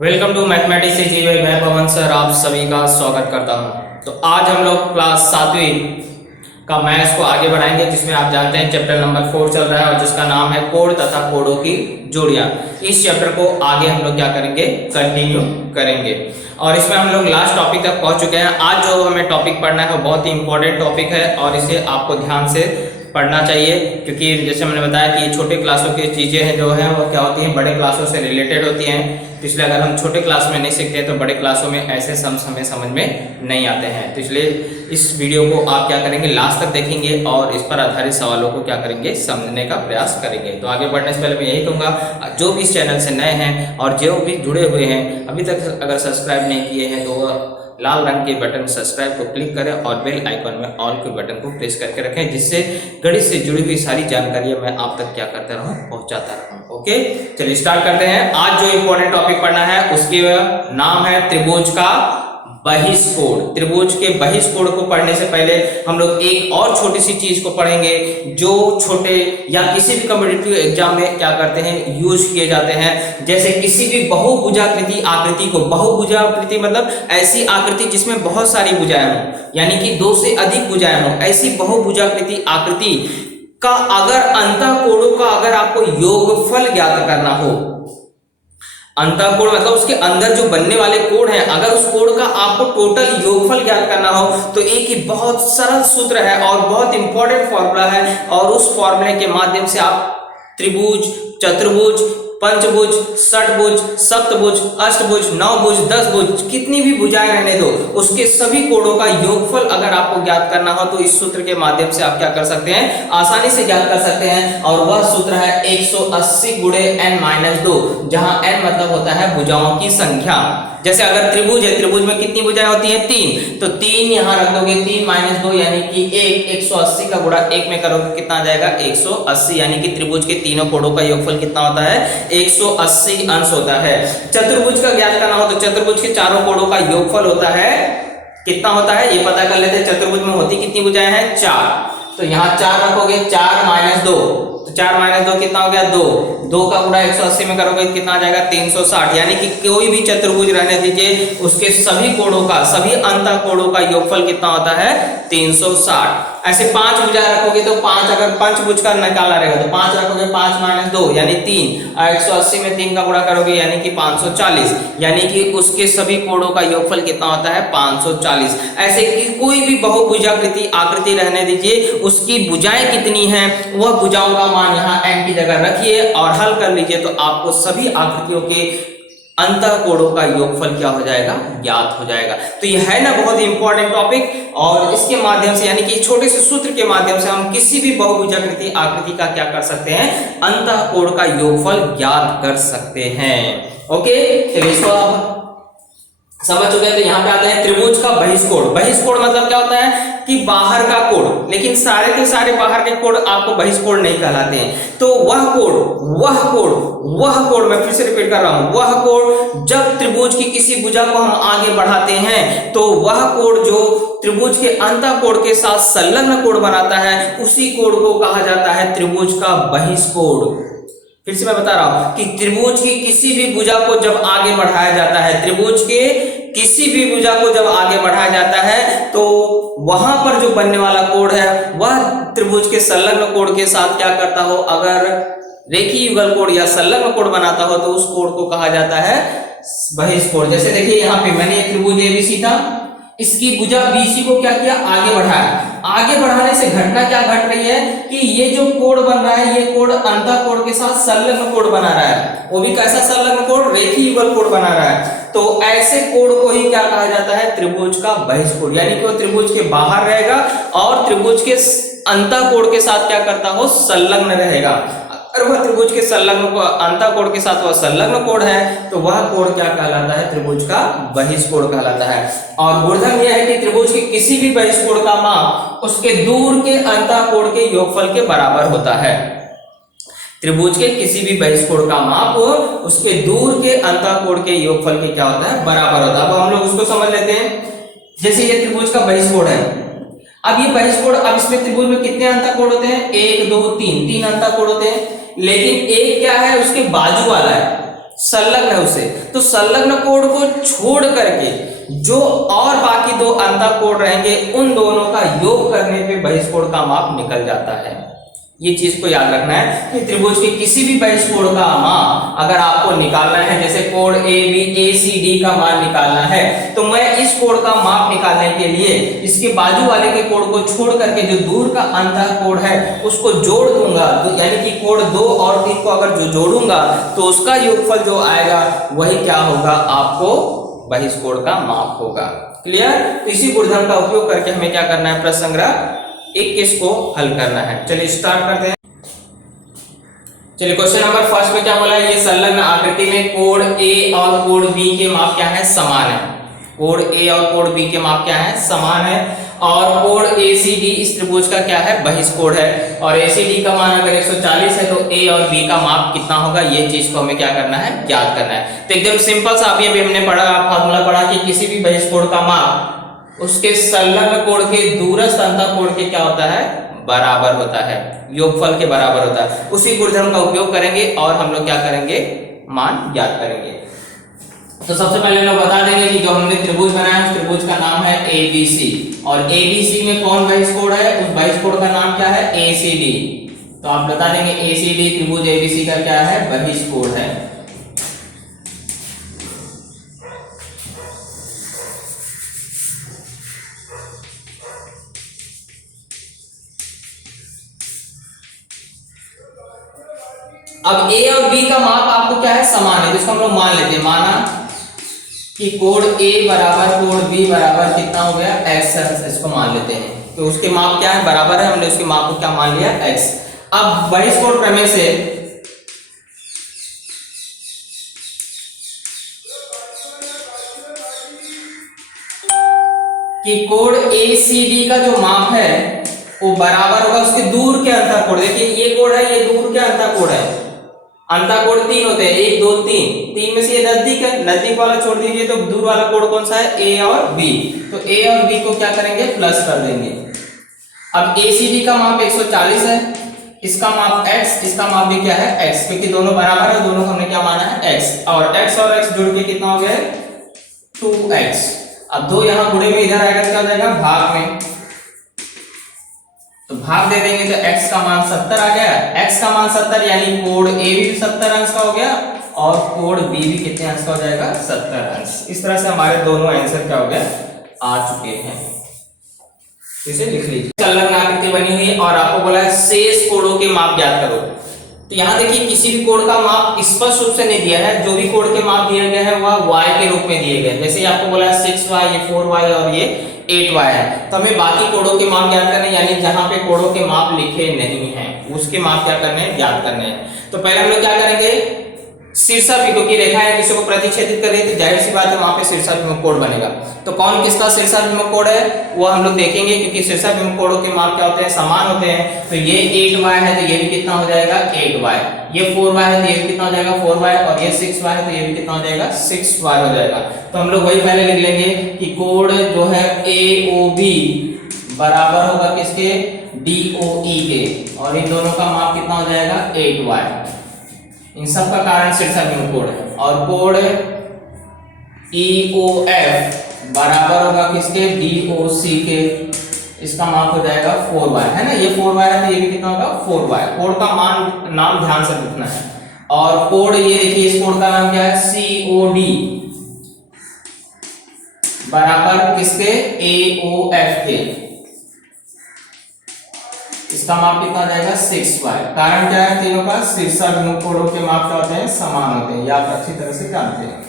Welcome to mathematics से जीवे। मैं पवन सर आप सभी का स्वागत करता हूं। तो आज हम लोग क्लास 7वीं का मैथ्स को आगे बढ़ाएंगे, जिसमें आप जानते हैं चैप्टर नंबर 4 चल रहा है और जिसका नाम है कोड तथा कोडों की जोड़ियां। इस चैप्टर को आगे हम लोग क्या करेंगे, कंटिन्यू करेंगे और इसमें हम लोग लास्ट टॉपिक तक पहुंच चुके हैं। आज जो हमें टॉपिक पढ़ना है वो बहुत ही इंपॉर्टेंट टॉपिक है और इसे आपको ध्यान से पढ़ना चाहिए, क्योंकि जैसे मैंने बताया कि छोटे क्लासों की चीज़ें हैं जो हैं वो क्या होती हैं, बड़े क्लासों से रिलेटेड होती हैं। तो इसलिए अगर हम छोटे क्लास में नहीं सीखते हैं तो बड़े क्लासों में ऐसे सम्स हमें समझ में नहीं आते हैं। तो इसलिए इस वीडियो को आप क्या करेंगे, लास्ट तक देखेंगे और इस पर आधारित सवालों को क्या करेंगे, समझने का प्रयास करेंगे। तो आगे बढ़ने से पहले मैं यही कहूँगा, जो भी इस चैनल से नए हैं और जो भी जुड़े हुए हैं अभी तक अगर सब्सक्राइब नहीं किए हैं तो लाल रंग के बटन सब्सक्राइब को क्लिक करें और बेल आइकन में ऑल के बटन को प्रेस करके रखें, जिससे गणित से जुड़ी हुई सारी जानकारियां मैं आप तक क्या करता रहूं, पहुंचाता रहूं। ओके, चलिए स्टार्ट करते हैं। आज जो इंपॉर्टेंट टॉपिक पढ़ना है उसकी नाम है त्रिभुज का बहिष्कोण। त्रिभुज के बहिष्कोण को पढ़ने से पहले हम लोग एक और छोटी सी चीज को पढ़ेंगे जो छोटे या किसी भी कॉम्पिटिटिव एग्जाम में क्या करते हैं, यूज किए जाते हैं। जैसे किसी भी बहुभुजाकृति आकृति को, बहुभुजाकृति मतलब ऐसी आकृति जिसमें बहुत सारी भुजाएं हों, यानी कि 2 से अधिक भुजाएं हों, ऐसी बहुभुजाकृति आकृति का अगर अंतःकोणों का अगर आपको योगफल ज्ञात करना हो, अंतःकोण मतलब उसके अंदर जो बनने वाले कोण हैं, अगर उस कोण का आपको टोटल योगफल ज्ञात करना हो तो एक ही बहुत सरल सूत्र है और बहुत इंपॉर्टेंट फॉर्मूला है, और उस फॉर्मूले के माध्यम से आप त्रिभुज, चतुर्भुज, पंचभुज, षटभुज, सप्तभुज, अष्टभुज, नवभुज, 10 भुज, कितनी भी भुजाएं रहने दो, उसके सभी कोणों का योगफल अगर आपको ज्ञात करना हो तो इस सूत्र के माध्यम से आप क्या कर सकते हैं, आसानी से ज्ञात कर सकते हैं। और वह सूत्र है 180 गुणे n-2, जहां n मतलब होता है भुजाओं की संख्या। जैसे अगर त्रिभुज है, त्रिभुज में कितनी भुजाएं होती हैं, 3, तो 3 यहां रख दोगे, 3 - 2 यानी कि 1, 180 का गुणा 1 में करोगे कितना आ जाएगा, 180, यानी कि त्रिभुज के तीनों कोणों का योगफल कितना होता है, 180 अंश होता है। चतुर्भुज का ज्ञात करना हो तो चतुर्भुज के चारों कोणों का योगफल होता है, कितना होता है ये पता कर लेते हैं। चतुर्भुज में होती कितनी भुजाएं हैं, 4, तो यहाँ 4 रखोगे, 4 - 2, तो 4 - 2 कितना हो गया, 2 का गुणा 180 में करोगे कितना आ जाएगा, 360, यानी कि कोई भी चतुर्भुज रहने दीजिए उसके सभी कोणों का, सभी अंतःकोणों का योगफल कितना होता है, 360। ऐसे 5 भुजाएं रखोगे तो 5, अगर पंचभुज का निकाला रहेगा तो 5 रखोगे, 5 - 2 यानी 3, 180 में 3 का गुणा करोगे यानी कि 540, यानी कि उसके सभी कोणों का योगफल कितना होता है, 540। ऐसे कि कोई भी बहुभुजाकृति आकृति रहने दीजिए, उसकी भुजाएं कितनी हैं वह भुजाओं का मान यहाँ n की जगह रखिए और हल कर लीजिए, तो आपको सभी आकृतियों के अंतःकोणों का योगफल क्या हो जाएगा, ज्ञात हो जाएगा। तो यह है ना बहुत इंपॉर्टेंट टॉपिक, और इसके माध्यम से यानी कि छोटे से सूत्र के माध्यम से हम किसी भी बहुभुजाकृति आकृति का क्या कर सकते हैं, अंतःकोण का योगफल ज्ञात कर सकते हैं। ओके, चलिए इसको आप समझ चुके हैं। तो यहाँ पे आते हैं त्रिभुज का बहिष्कोण। बहिष्कोण मतलब क्या होता है कि बाहर का कोण, लेकिन सारे के सारे बाहर के कोण आपको बहिष्कोण नहीं कहलाते हैं। तो वह कोण मैं फिर से रिपीट कर रहा हूं, वह कोण जब त्रिभुज की किसी भुजा को हम आगे बढ़ाते हैं तो वह कोण जो त्रिभुज के अंतःकोण के साथ संलग्न कोण बनाता है, उसी कोण को कहा जाता है त्रिभुज का बहिष्कोण। फिर से मैं बता रहा हूं कि त्रिभुज की किसी भी भुजा को जब आगे बढ़ाया जाता है, त्रिभुज के किसी भी भुजा को जब आगे बढ़ाया जाता है तो वहां पर जो बनने वाला कोण है वह त्रिभुज के संलग्न कोण के साथ क्या करता हो, अगर रेखीय युगल कोण या संलग्न कोण बनाता हो तो उस कोण को कहा जाता है बहिष्कोण। जैसे देखिए यहाँ पे मैंने त्रिभुज एबीसी था, इसकी भुजा बीसी को क्या किया, आगे बढ़ाया। आगे बढ़ाने से घटना क्या घट रही है कि ये जो कोण बन रहा है, ये कोण अंतःकोण के साथ संलग्न कोण बना रहा है, वो भी कैसा संलग्न कोण, रेखीय युगल कोण बना रहा है। तो ऐसे कोण को ही क्या कहा जाता है, त्रिभुज का बहिष्कोण, यानी कि वो त्रिभुज के बाहर रहेगा और त्रिभुज के अंतःकोण के साथ क्या करता हो, संलग्न रहेगा। अगर वह त्रिभुज के संलग्न अंतःकोण के साथ वह संलग्न कोण है तो वह कोण क्या कहलाता है, त्रिभुज का बहिष्कोण कहलाता है। और गुणधर्म यह है कि त्रिभुज के किसी भी बहिष्कोण का माप उसके दूर के अंतःकोण के योगफल के बराबर होता है। त्रिभुज के किसी भी बहिष्कोण का माप उसके दूर के अंतःकोण के योगफल के क्या होता है, बराबर होता है। अब हम लोग उसको समझ लेते हैं। जैसे ये त्रिभुज का बहिष्कोण है, अब ये बहिष्कोण, अब इसमें त्रिभुज में कितने अंतःकोण होते हैं, 1 2 3 अंतःकोण होते हैं, लेकिन एक क्या है, उसके बाजू वाला है, संलग्न है उसे, तो संलग्न कोण को छोड़ करके जो और बाकी दो अंतः कोण रहेंगे उन दोनों का योग करने पे बहिष्कोण का माप निकल जाता है। ये चीज को याद रखना है कि त्रिभुज के किसी भी बहिष्कोण का माप अगर आपको निकालना है, जैसे कोण ABACD का मान निकालना है, तो मैं इस कोण का माप निकालने के लिए इसके बाजू वाले के कोण को छोड़ करके जो दूर का अंतः कोण है उसको जोड़ दूंगा, तो यानी कि कोण 2 और 3 को अगर जो जोड़ूंगा तो उसका योगफल जो आएगा वही क्या होगा, आपको बहिष्कोण का माप होगा। क्लियर? तो इसी गुणधर्म का उपयोग करके हमें क्या करना है, प्रश्न संग्रह 21 को हल करना है। चलिए स्टार्ट करते हैं। चलिए क्वेश्चन नंबर फर्स्ट में क्या बोला है, ये संलग्न आकृति में कोण A और कोण B के माप क्या है, समान है। कोण A और कोण B के माप क्या है, समान है। और कोण ACD इस त्रिभुज का क्या है, बहिष्कोण है। और ACD का मान अगर 140 है तो A और B का माप कितना होगा, ये चीज को हमें क्या करना है, ज्ञात करना है। तो एकदम सिंपल सा अभी हमने पढ़ा, फॉर्मूला पढ़ा कि किसी भी बहिष्कोण का माप उसके संलग्न कोण के दूरस्थ अंतः कोण के क्या होता है, बराबर होता है, योगफल के बराबर होता है। उसी गुणधर्म का उपयोग करेंगे और हम लोग क्या करेंगे, मान ज्ञात करेंगे। तो सबसे पहले लोग बता देंगे कि जो हमने त्रिभुज बनाया उस त्रिभुज का नाम है ABC, और ABC में कौन बहिष्कोण है, उस बहिष्कोण का नाम क्या है, ACD। तो आप बता देंगे ACD त्रिभुज ABC का क्या है, बहिष्कोण है। अब A और B का माप आपको क्या है, समान है, जिसको हम लोग मान लेते हैं। माना कि कोण A बराबर कोण B बराबर कितना हो गया, x, इसको मान लेते हैं। तो उसके माप क्या है, बराबर है, हमने उसके माप को क्या मान लिया, x। अब बहिष्कोण प्रमेय से कि कोण ACD का जो माप है वो बराबर होगा उसके दूर के अंतः कोण। देखिए ये कोण है, ये दूर के अंतः कोण है। अंतः कोण 3 होते हैं, 1 2 3, 3 में से ये नजदीक है, नजदीक वाला छोड़ दीजिए, तो दूर वाला कोण कौन सा है, A और B। तो A और B को क्या करेंगे, प्लस कर देंगे। अब ACD का माप 140 है, इसका माप x, इसका माप भी क्या है, x, क्योंकि दोनों बराबर है, दोनों हमने क्या माना है, x। और x जुड़ के कितना हो गया, 2x। अब 2 यहाँ गुणे में इधर आएगा, क्या हो जाएगा, भाग में, तो भाग दे देंगे तो x का मान 70 आ गया। x का मान 70 यानी कोण A भी 70 अंश का हो गया और कोण B भी कितने अंश का हो जाएगा, 70 अंश। इस तरह से हमारे दोनों आंसर क्या हो गया, आ चुके हैं। इसे लिख लीजिए। संलग्न आकृति बनी हुई है और आपको बोला है शेष कोणों के माप ज्ञात करो। तो यहाँ देखिए किसी भी कोण का माप स्पष्ट रूप से नहीं दिया है, जो भी कोण के माप दिए गए हैं वह y के रूप में दिए गए। जैसे आपको बोला है 6y, ये 4y और ये 8y है, तो हमें बाकी कोणों के माप ज्ञात करने, यानी जहां पे कोणों के माप लिखे नहीं हैं उसके माप क्या करने हैं, ज्ञात करने हैं। तो पहले हम लोग क्या करेंगे, शीर्षाभिमुख की रेखा है, किसी को प्रतिच्छेदित कर रही है, तो जाहिर सी बात है वहां पे शीर्षाभिमुख कोण बनेगा। तो कौन किसका शीर्षाभिमुख कोण है वो हम लोग देखेंगे, क्योंकि शीर्षाभिमुख कोणों के माप क्या होते हैं, समान होते हैं। तो ये 8y है तो ये भी कितना हो जाएगा, 8y। ये 4y है तो ये भी कितना हो जाएगा, 4y। और ये 6y है तो ये भी कितना हो जाएगा, 6y हो जाएगा। तो हम लोग वही पहले लिख लेंगे कि कोण जो है AOB बराबर होगा किसके, DOE के, और इन दोनों का माप कितना हो जाएगा, 8y। इन सब का कारण शीर्षाभिमुख कोण है। और कोण EOF बराबर होगा किसके, DOC के, इसका माप हो जाएगा 4y, है ना, ये 4y है तो ये भी कितना होगा, 4y। कोण का मान नाम ध्यान से लिखना है। और कोण ये देखिए, इस कोण का नाम क्या है, COD बराबर किसके, AOF के, इसका माप कितना हो जाएगा, 6y। कारण क्या है, तीनों का शीर्षाभिमुख कोणों के माप क्या होते हैं, समान होते हैं, या आप अच्छी तरह से जानते हैं।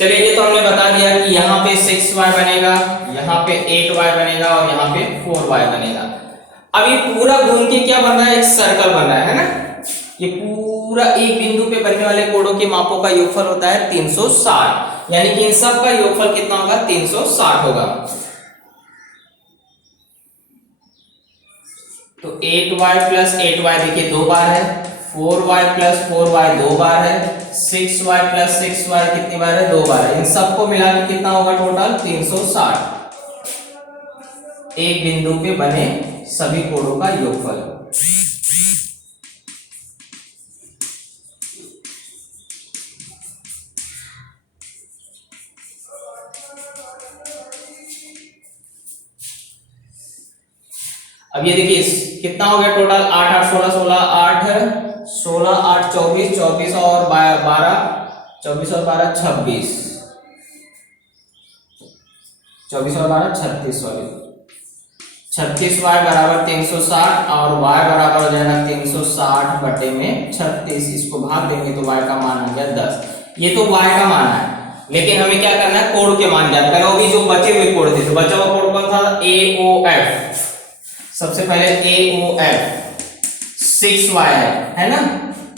चलिए ये तो हमने बता दिया कि यहाँ पे 6y बनेगा, यहाँ पे 8y बनेगा और यहाँ पे 4y बनेगा। अब ये पूरा घूम के क्या बन रहा है, एक सर्कल बन रहा है ना। ये पूरा एक बिंदु पे बनने वाले कोणों के मापों का योगफल होता है 360, यानी कि इन सब का योगफल कितना होगा, 360 होगा। तो 8y प्लस 8y देखिए 2 बार है, 4y प्लस 4y 2 बार है, 6y प्लस 6y कितनी बार है, 2 बार है। इन सबको मिला के कितना होगा टोटल, 360। एक बिंदु पे बने सभी कोणों का योगफल। अब ये देखिए कितना हो गया टोटल, 8 8 16 16 8 16 8 24 24 और 12 24 और 12 26 24 और 12 36 सॉरी 36y बराबर 360 और y बराबर हो जाएगा 360 बटे में 36। इसको भाग देंगे तो y का मान आ गया 10। ये तो y का मान है, लेकिन हमें क्या करना है, कोड के मान ज्ञात करना होगी। जो बचे हुए कोड थे, तो बचा हुआ कोड कौन था, AOF। सबसे पहले AOF 6y है ना,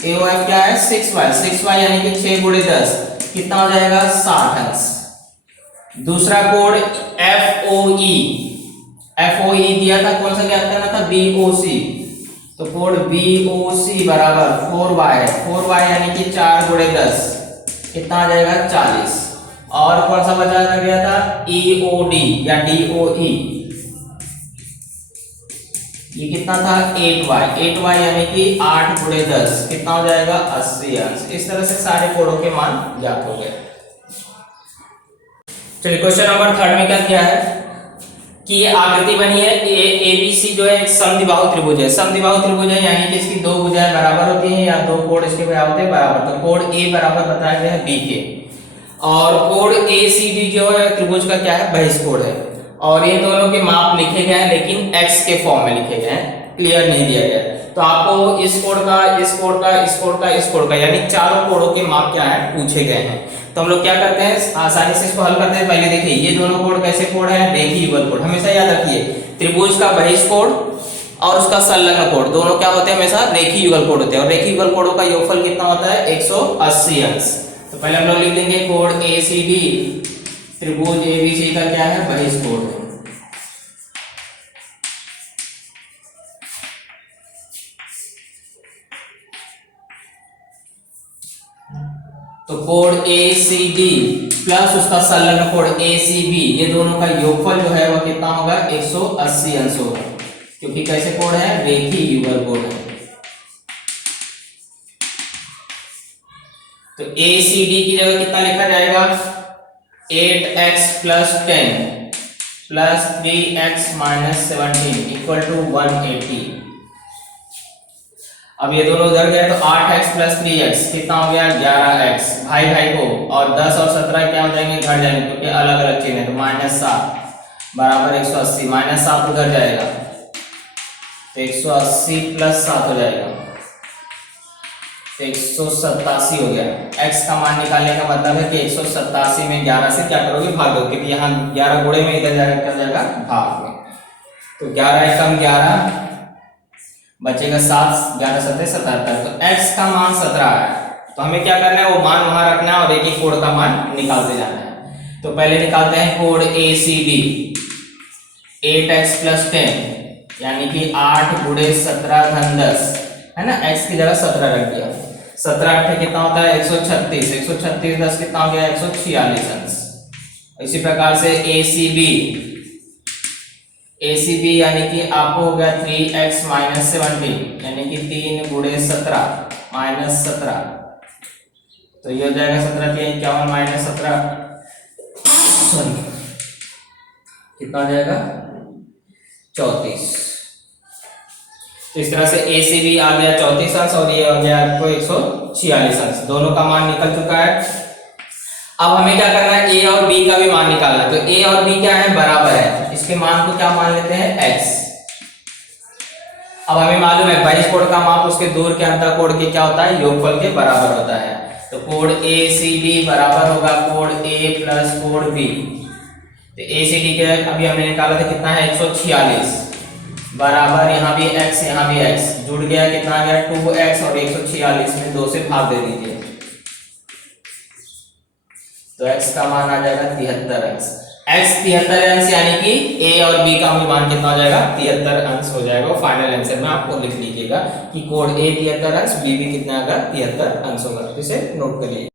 AOF क्या है 6y, 6y यानी कि 6 गुणे 10 कितना हो जाएगा 60 अंश। दूसरा कोड FOE दिया था, कौन सा ज्ञात करना था, BOC। तो कोड BOC बराबर 4y है, 4y यानी कि 4 गुणे 10 कितना आ जाएगा 40। और कौन सा बचा गया था, EOD या DOE, ये कितना था 8y यानी कि 8 गुणे 10 कितना हो जाएगा 80 अंश। इस तरह से सारे कोडों के मान ज्ञात हो गए। चलिए क्वेश्चन नंबर 3 में क्या किया है कि ये आकृति बनी है ABC जो है एक समद्विबाहु त्रिभुज है। समद्विबाहु त्रिभुज है यानी कि इसकी दो भुजाएं बराबर होती हैं या दो कोण इसके बराबर होते हैं बराबर। तो कोण A बराबर बताया गया है B के, और कोण ACB जो है त्रिभुज का क्या है, बहिष्कोण है। और ये दोनों के माप लिखे गए हैं लेकिन x के फॉर्म में लिखे गए हैं, क्लियर नहीं दिया गया। तो आपको इस कोण का, इस कोण का, इस कोण का, इस कोण का यानी चारों कोणों के माप क्या है पूछे गए हैं। तो हम लोग क्या करते हैं, आसानी से इसको हल करते हैं। पहले देखिए ये दोनों कोण कैसे कोण है, रेखीय युगल कोण। हमेशा याद रखिए त्रिभुज का बहिष्कोण और उसका संलग्न कोण दोनों क्या होते हैं, हमेशा रेखीय युगल कोण होते हैं। और रेखीय युगल कोणों का योगफल कितना होता है 180 अंश। तो पहले हम लोग लिख देंगे कोण ACD त्रिभुज ABC का क्या है, बहिष्कोण है। तो कोण ACD प्लस उसका संलग्न कोण ACB, ये दोनों का योगफल जो है वह कितना होगा 180 अंश होगा, क्योंकि कैसे कोण है, रेखीय युगल कोण है। तो ACD की जगह कितना लिखा जाएगा 8x plus 10 plus 3x minus 17 equal to 180। अब ये दोनों उधर गए तो 8x प्लस 3x कितना हो गया 11x, भाई भाई को, और 10 और 17 क्या हो जाएंगे, घट जाएंगे क्योंकि अलग अलग चिन्ह है। तो -7 बराबर 180, -7 उधर जाएगा तो 180 प्लस 7 हो जाएगा तो 187 हो गया। x का मान निकालने का मतलब है कि 187 में 11 से क्या करोगे, भाग दो, क्योंकि यहाँ 11 गुणे में इधर जाएगा क्या जाएगा भाग में। तो 11 एकम 11 बचेगा 7, 11 7 77। तो x का मान 17 है। तो हमें क्या करना है, वो मान वहां रखना है और एक एक कोण का मान निकालते जाना है। तो पहले निकालते हैं कोण ACD 8x प्लस 10 यानी कि 8 गुणे 17 धन 10 है ना, x की जगह 17 रख दिया। 17 8 कितना होता है 136, 136 10 कितना हो गया 146 अंश। इसी प्रकार से ACB यानी कि आपको हो गया 3x माइनस 17 यानी कि 3 गुणे 17 माइनस 17। तो ये हो जाएगा 17 के 51 माइनस 17 सॉरी कितना हो जाएगा 34। तो इस तरह से ACB आ गया 34 अंश और ये हो गया आपको 146 अंश। दोनों का मान निकल चुका है। अब हमें क्या करना है, A और B का भी मान निकालना है। तो A और B क्या है, बराबर है। इसके मान को क्या मान लेते हैं x। अब हमें मालूम है बहिष्कोण का माप उसके दूर के अंतःकोण के क्या होता है, योगफल के बराबर होता है। तो कोण ACD बराबर होगा कोण A प्लस कोण B। तो ACD के अभी हमने निकाला था कितना है 146 बराबर यहाँ भी x यहाँ भी x जुड़ गया, कितना आ गया 2x और 146 में 2 से भाग दे दीजिए तो x का मान आ जाएगा 73 अंश। x 73 अंश यानी कि A और B का मान कितना हो जाएगा 73 अंश हो जाएगा। फाइनल आंसर में आपको लिख लीजिएगा कि कोण A 73 अंश, B भी कितना आएगा 73 अंश होगा। इसे नोट कर लीजिए।